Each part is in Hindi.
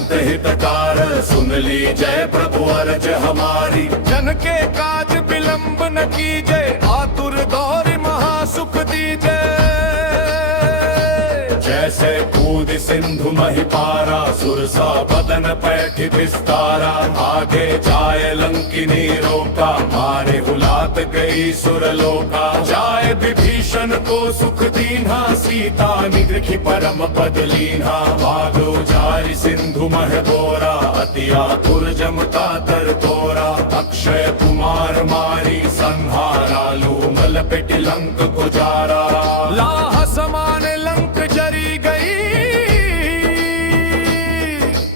संत हितकार, सुन ली जय प्रभु अर्ज हमारी। जन के काज विलंब न कीजय, आतुर दौर महासुख दीजय। जैसे कूद सिंधु मही पारा, सुरसा बदन पैठ विस्तारा। आगे जाए लंकिनी रोका, मारे हुलात गई सुरलोका। जाए विभीषण को सुख दीन्हा, सीता निगृखि परम पद लीन्हा। भागो जारि सिंधु मह बोरा, अति आतुर जमता तर तोरा। अक्षय कुमार मारी संहारा, लूमल पेट लंक को जारा। लाह समान लंक जरी गई,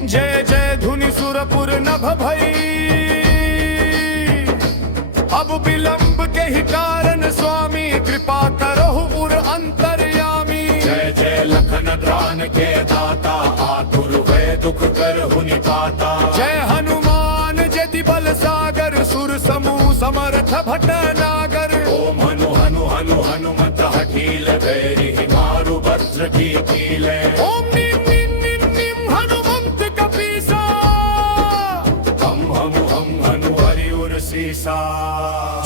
जय जय धुनि सुरपुर नभ भई। अब विलंब के ही कारण स्वामी, कृपा करहु उर अंतर्यामी। जय जय लखन प्राण के दाता, आतुर भय दुख करहु निपाता। जय हनुमान जति बल सागर, सुर समूह समर्थ भट नागर। ओम हनु हनु हनु हनुमत हठील, बैरी मारु वज्र की कीले। ओम नीम नीम नीम नीम हनुमंत कपीसा, हम हनु हरि उर सीसा।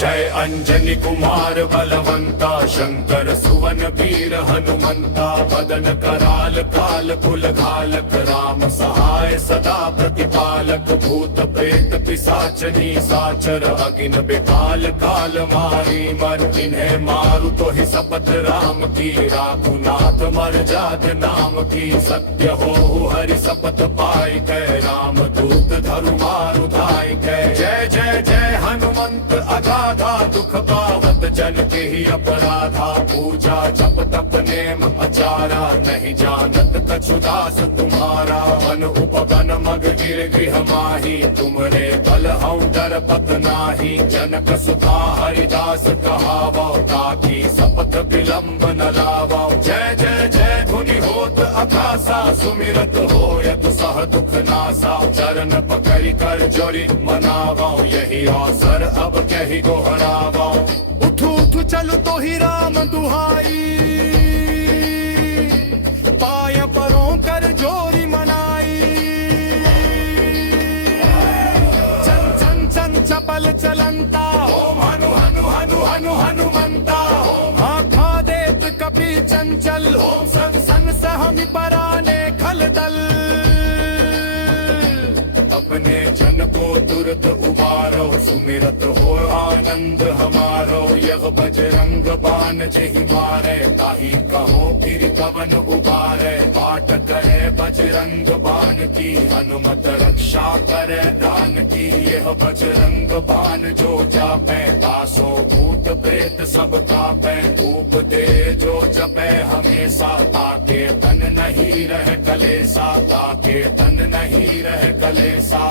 जय अंजनी कुमार बलवंता, शंकर सुवन वीर हनुमंता। बदन कराल काल कुल घालक, राम सहाय सदा प्रतिपालक। भूत प्रेत पिशाच निशाचर, अगिन बिकाल काल मारी मर। इन्हें मारु तो ही शपथ राम की, राखु नाथ मर जात नाम की। सत्य हो हरि शपथ पाई कै, राम दूत धरु मारु धाई कै। जय जय जय हनुमंत अगाधा, दुख पावत जन के ही अपराधा। पूजा जप तप नेम अचारा, नहीं जानत कछुदास तुम्हारा। मन उपगन मग गिर गृह माही, तुमरे बल हऊँ डर पत नाही। जनक सुता हरिदास कहावो, ताकि शपथ विलंब न लावो। जय जय जय धुनि होत अखासा, सुमिरत होयत सह दुख नासा। चरण पकड़ि कर जोरी मनावो, यही अवसर अब कही गोहरावो। उठू उठू चल तो ही राम दुहाई, पाय परों कर जोरी मनाई। चन चन चन चपल चलंता, ओम हनु हनु हनु हनु हनुमंता। आखा देत कपि चंचल, ओम सन सन सहमि पराने खलदल। अपने जन को तुरत उबारो, सुमिरत हो आनंद हमारो। यह बजरंग बान जेहि मारे, ताहि कहो फिर कवन उबारे। पाठ करे बजरंग बान की, हनुमत रक्षा करे प्राण की। यह बजरंग बान जो जापे, तासो भूत प्रेत सब कापे। धूप दे जो जपे हमेशा, ताके तन नहीं रह कलेसा। ताके तन नहीं रह कलेसा।